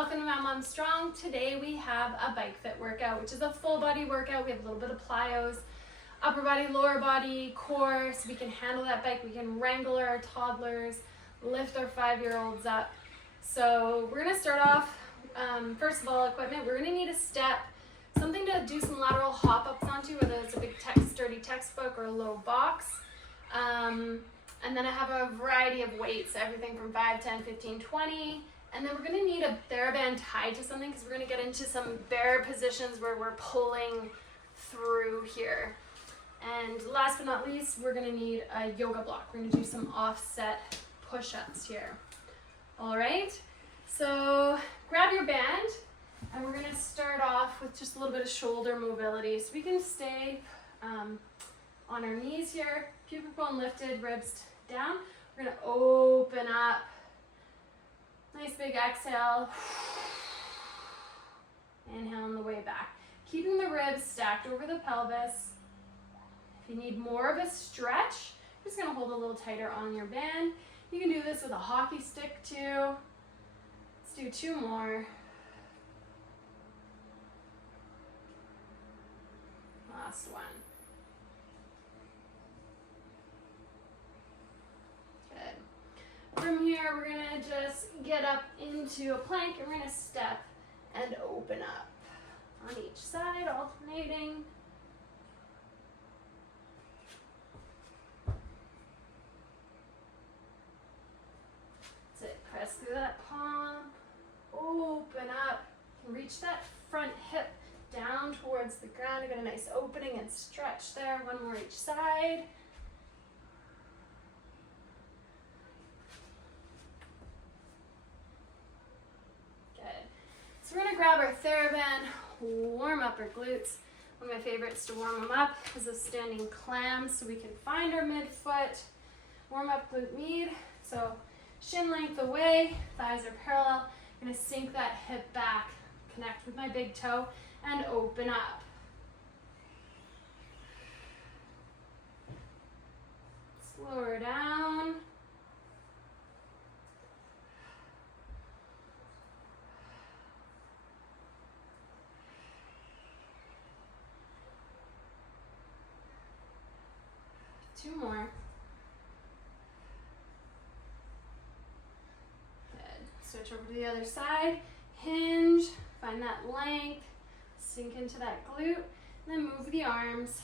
Welcome to Mad Mom Strong. Today we have a bike fit workout, which is a full body workout. We have a little bit of plyos, upper body, lower body, core, so we can handle that bike. We can wrangle our toddlers, lift our 5-year-olds up. So we're gonna start off, first of all, equipment. We're gonna need a step, something to do some lateral hop ups onto, whether it's a big sturdy textbook or a low box. And then I have a variety of weights, everything from 5, 10, 15, 20. And then we're gonna need a TheraBand tied to something because we're gonna get into some bear positions where we're pulling through here. And last but not least, we're gonna need a yoga block. We're gonna do some offset push-ups here. All right, so grab your band and we're gonna start off with just a little bit of shoulder mobility. So we can stay on our knees here, pubic bone lifted, ribs down. We're gonna open up. Nice big exhale. Inhale on the way back. Keeping the ribs stacked over the pelvis. If you need more of a stretch, you're just gonna hold a little tighter on your band. You can do this with a hockey stick too. Let's do 2 more. Last one. From here, we're gonna just get up into a plank and we're gonna step and open up on each side, alternating. That's it, press through that palm, open up, you can reach that front hip down towards the ground. You get a nice opening and stretch there, 1 more each side. So we're gonna grab our TheraBand, warm up our glutes. One of my favorites to warm them up is a standing clam, so we can find our midfoot, warm up glute med. So shin length away, thighs are parallel. I'm gonna sink that hip back, connect with my big toe, and open up. Slow her down. Two more. Good. Switch over to the other side. Hinge. Find that length. Sink into that glute. And then move the arms.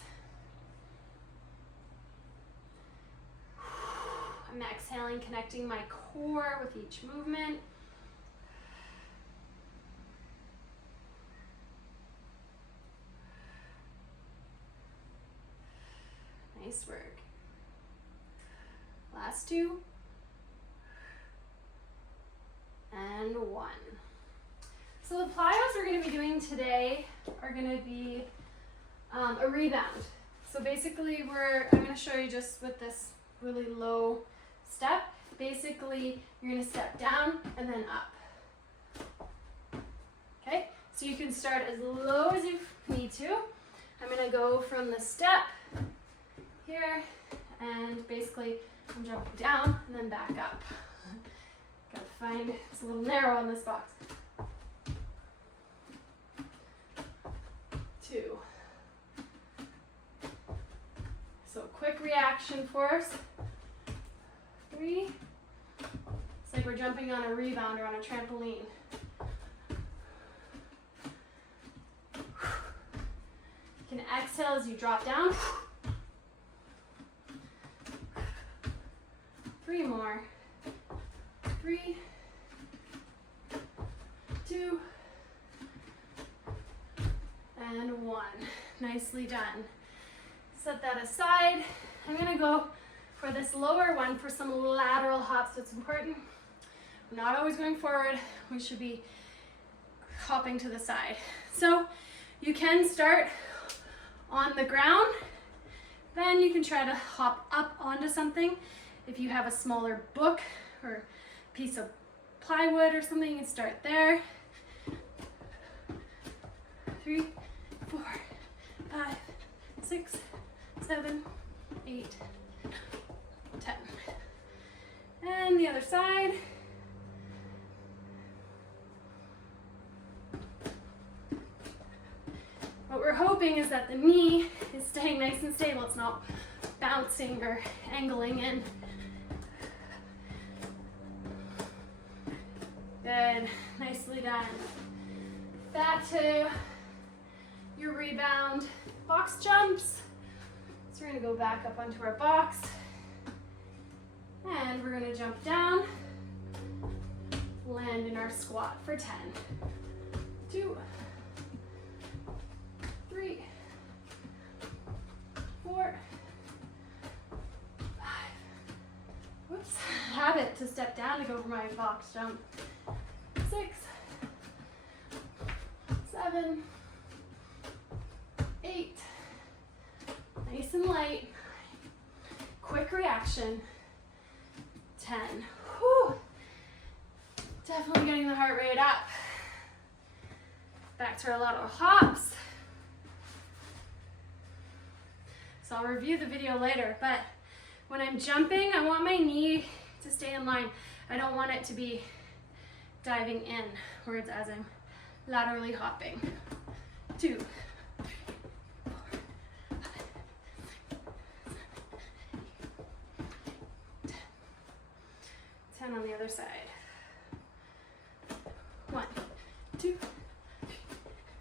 I'm exhaling, connecting my core with each movement. Nice work. Last 2. And 1. So the plyos we're going to be doing today are going to be a rebound. So basically I'm going to show you just with this really low step. Basically you're going to step down and then up. Okay, so you can start as low as you need to. I'm going to go from the step here and basically I'm jumping down and then back up. Gotta find, it's a little narrow on this box. 2. So quick reaction force. 3. It's like we're jumping on a rebound or on a trampoline. You can exhale as you drop down. 3 more. 3, 2, and 1. Nicely done. Set that aside. I'm gonna go for this lower one for some lateral hops. That's important. We're not always going forward. We should be hopping to the side. So you can start on the ground. Then you can try to hop up onto something. If you have a smaller book or piece of plywood or something, you can start there. 3, 4, 5, 6, 7, 8, 10. And the other side. hoping is that the knee is staying nice and stable. It's not bouncing or angling in. Good, nicely done. Back to your rebound box jumps. So we're gonna go back up onto our box and we're gonna jump down, land in our squat for 10. 2, 3, 4, 5. Whoops, habit to step down to go for my box jump. 6, 7, 8. Nice and light. Quick reaction. 10. Whew. Definitely getting the heart rate up. Back to our lateral hops. So I'll review the video later, but when I'm jumping, I want my knee to stay in line. I don't want it to be diving in, whereas as I'm laterally hopping. 2, 10 on the other side. 1, 2, 3,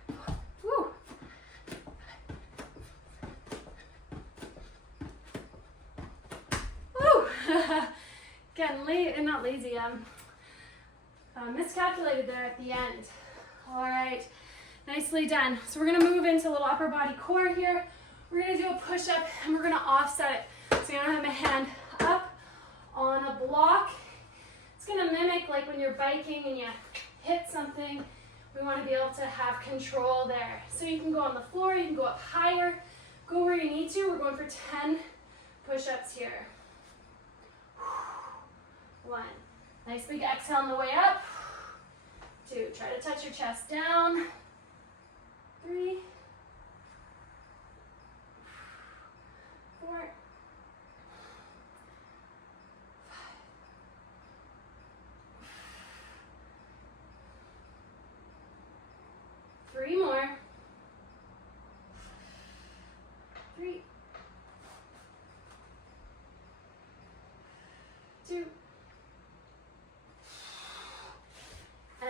4. Woo. Woo. Again, not lazy. Miscalculated there at the end. All right, nicely done. So we're gonna move into a little upper body core here. We're gonna do a push-up and we're gonna offset it. So I'm gonna have my hand up on a block. It's gonna mimic like when you're biking and you hit something. We wanna be able to have control there. So you can go on the floor, you can go up higher, go where you need to. We're going for 10 push-ups here. 1, nice big exhale on the way up. 2, try to touch your chest down. 3, 4, 5. 3 more. 3, 2,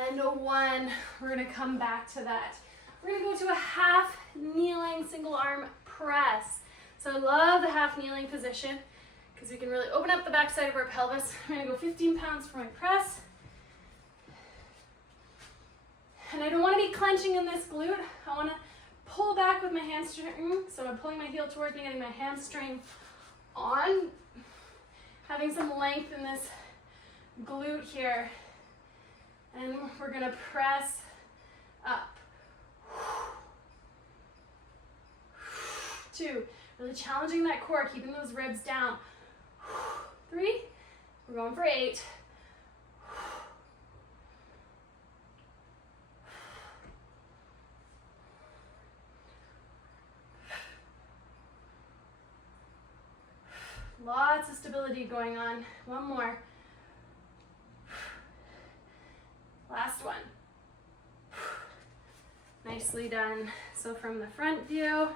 and a 1. We're gonna come back to that. We're gonna go to a half kneeling single arm press. So I love the half kneeling position because we can really open up the back side of our pelvis. I'm gonna go 15 pounds for my press. And I don't want to be clenching in this glute. I want to pull back with my hamstring. So I'm pulling my heel towards me, getting my hamstring on, having some length in this glute here. And we're going to press up. 2, really challenging that core, keeping those ribs down. 3, we're going for 8. 4. Lots of stability going on. 1 more. Last one. Nicely done. So from the front view,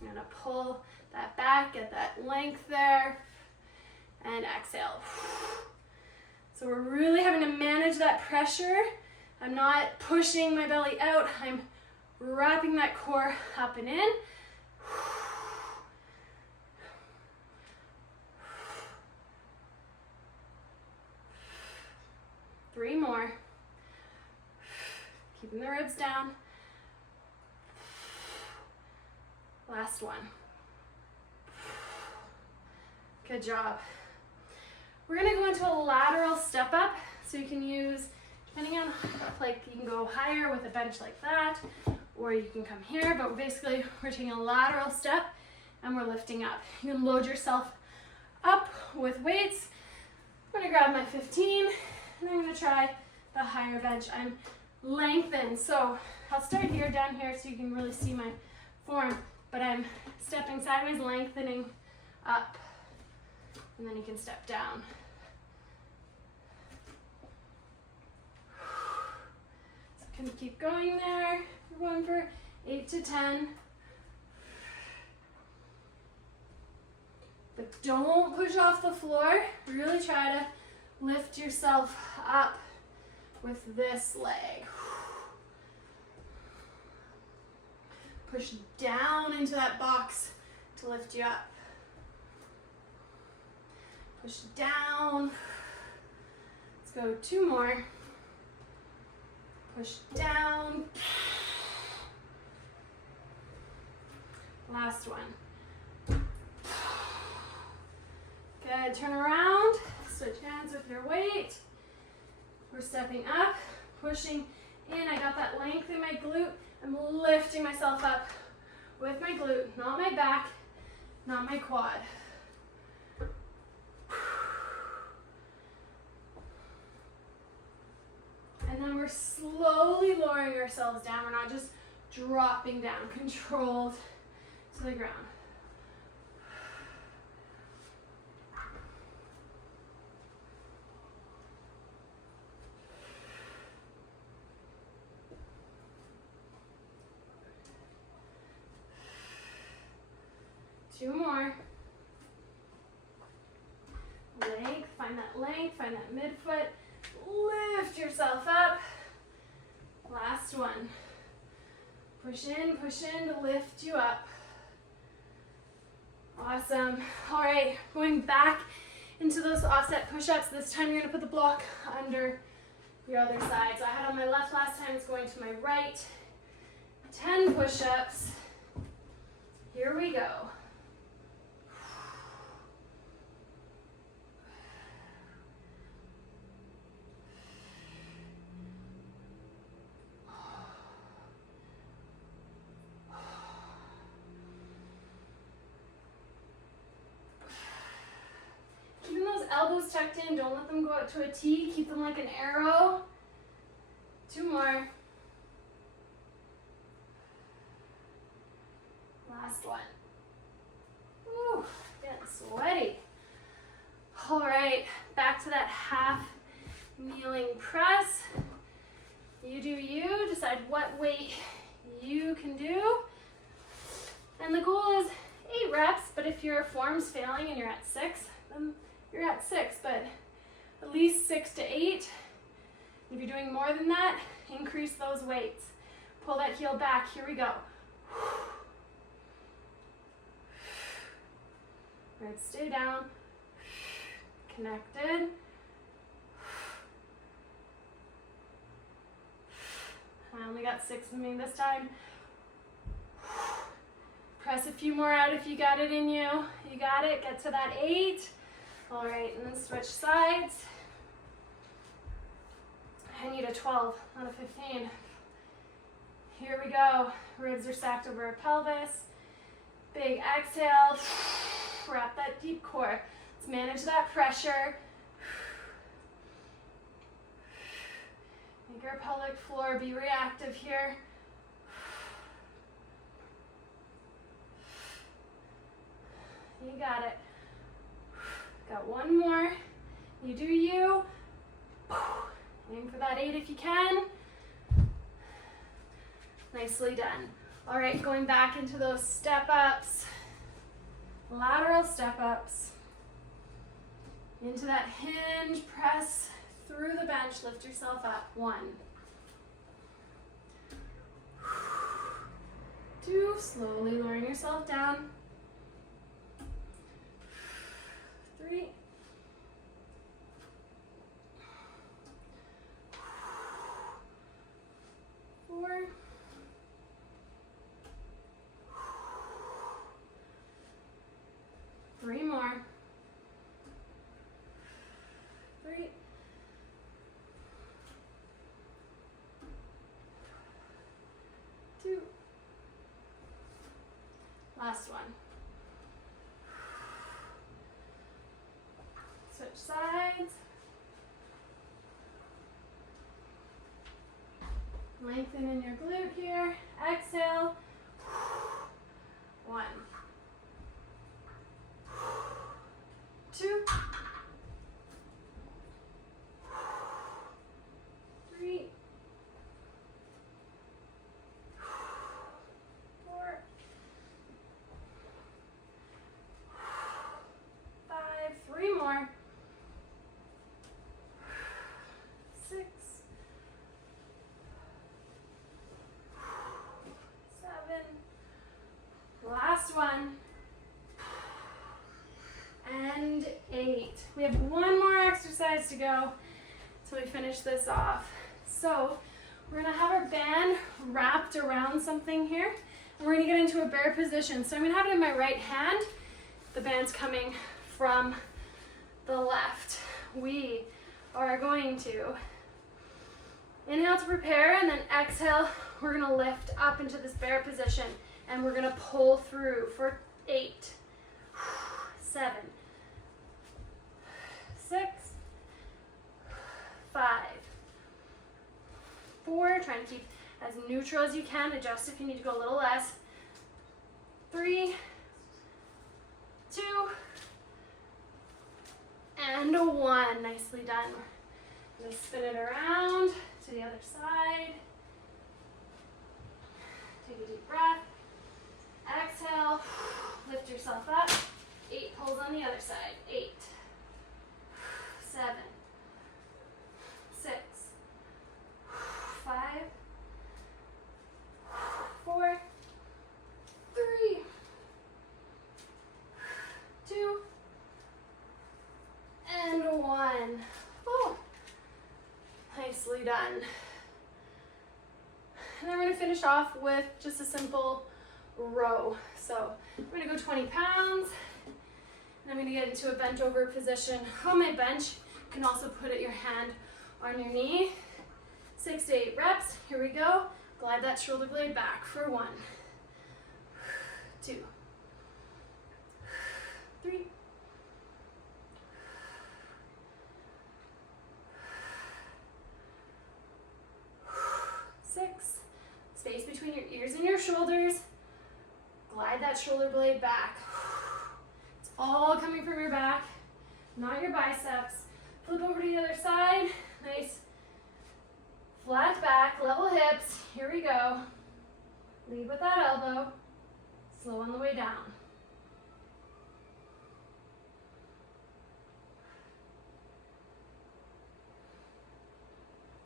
I'm gonna pull that back, get that length there, and exhale. So we're really having to manage that pressure. I'm not pushing my belly out. I'm wrapping that core up and in. 3 more. Keeping the ribs down. Last one. Good job. We're gonna go into a lateral step up. So you can use, depending on, like you can go higher with a bench like that, or you can come here, but basically we're taking a lateral step and we're lifting up. You can load yourself up with weights. I'm gonna grab my 15 and I'm gonna try the higher bench. I'm lengthened, so I'll start here, down here, so you can really see my form, but I'm stepping sideways, lengthening up, and then you can step down. So Can keep going there. We're going for 8 to 10. But don't push off the floor. Really try to lift yourself up with this leg. Push down into that box to lift you up. Push down. Let's go 2 more. Push down. Last one. Good, turn around. Switch hands with your weight. We're stepping up, pushing in. I got that length in my glute. I'm lifting myself up with my glute, not my back, not my quad. And then we're slowly lowering ourselves down. We're not just dropping down, controlled to the ground. Two more. Length, find that midfoot. Lift yourself up. Last one. Push in to lift you up. Awesome. All right, going back into those offset push-ups. This time you're gonna put the block under your other side. So I had on my left last time, it's going to my right. 10 push-ups. Here we go. Elbows tucked in, don't let them go out to a T, keep them like an arrow. 2 more. Last one. Ooh, getting sweaty. All right, back to that half kneeling press. You do you, decide what weight you can do. And the goal is 8 reps, but if your form's failing and you're at 6, then you're at 6, but at least 6 to 8. If you're doing more than that, increase those weights. Pull that heel back. Here we go. Right, stay down. Connected. I only got 6 in me this time. Press a few more out if you got it in you. You got it. Get to that 8. All right, and then switch sides. I need a 12, not a 15. Here we go. Ribs are stacked over our pelvis. Big exhale. Wrap that deep core. Let's manage that pressure. Make our pelvic floor be reactive here. You got it. Got 1 more. You do you. Aim for that 8 if you can. Nicely done. All right, going back into those step-ups. Lateral step-ups. Into that hinge, press through the bench, lift yourself up. 1. 2, slowly lowering yourself down. 3. 4. 3 more. 3. 2. Last one. Switch sides. Lengthen in your glute here. Exhale. 1. 2. 3. have one more exercise to go until we finish this off. So we're gonna have our band wrapped around something here, and we're gonna get into a bear position. So I'm gonna have it in my right hand. The band's coming from the left. We are going to inhale to prepare, and then exhale. We're gonna lift up into this bear position, and we're gonna pull through for 8, 7, 6, 5, 4. Trying to keep as neutral as you can. Adjust if you need to go a little less. 3, 2, and 1. Nicely done. I'm going to spin it around to the other side. Take a deep breath. Exhale. Lift yourself up. 8 pulls on the other side. 8, 7, 6, 5, 4, 3, 2, and 1. Oh, nicely done. And then we're going to finish off with just a simple row. So I'm going to go 20 pounds. And I'm going to get into a bent over position on my bench. You can also put your hand on your knee. 6 to 8 reps. Here we go. Glide that shoulder blade back for 1, 2, 3, 6. Space between your ears and your shoulders. Glide that shoulder blade back. It's all coming from your back, not your biceps. Flip over to the other side. Nice. Flat back, level hips. Here we go. Lead with that elbow. Slow on the way down.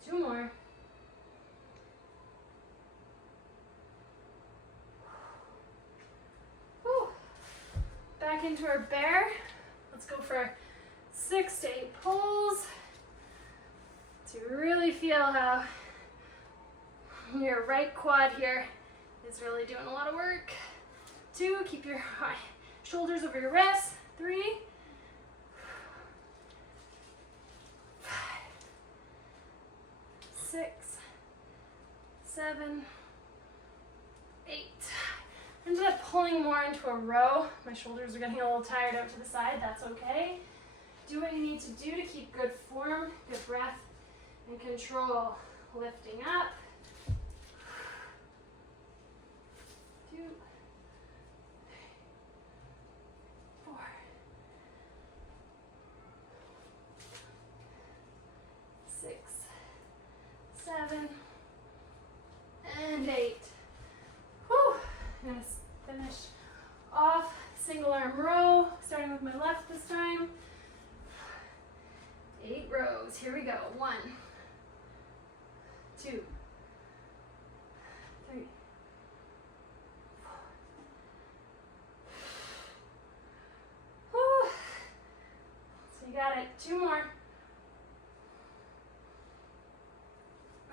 Two more. Whew. Back into our bear. Let's go for 6 to 8 pulls. To really feel how your right quad here is really doing a lot of work. 2, keep your shoulders over your wrists. 3, 5, 6, 7, 8. Ended up pulling more into a row. My shoulders are getting a little tired out to the side. That's okay. Do what you need to do to keep good form, good breath, and control. Lifting up. 2, 3, 4, 6, 7, and 8. Whew. I'm going to finish off single arm row, starting with my left this time. 8 rows. Here we go. 1, 2, 3, 4. Whew. So you got it. 2 more.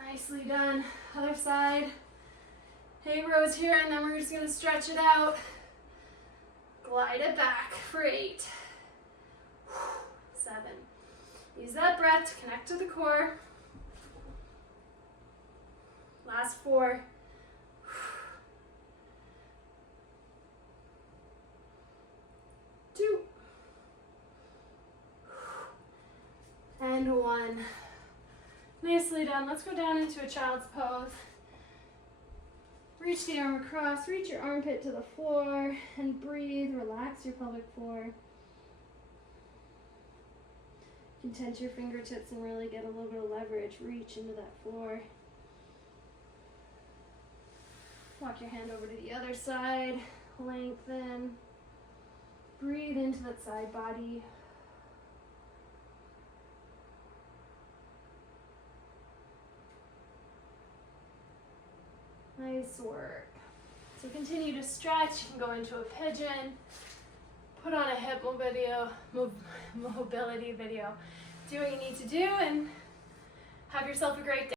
Nicely done. Other side. 8 rows here, and then we're just going to stretch it out. Glide it back for 8, 7. Use that breath to connect to the core. Last 4. 2. And 1. Nicely done. Let's go down into a child's pose. Reach the arm across, reach your armpit to the floor, and breathe. Relax your pelvic floor. You can tense your fingertips and really get a little bit of leverage. Reach into that floor. Walk your hand over to the other side. Lengthen. Breathe into that side body. Nice work. So continue to stretch. You can go into a pigeon. put on a hip mobility video. Do what you need to do and have yourself a great day.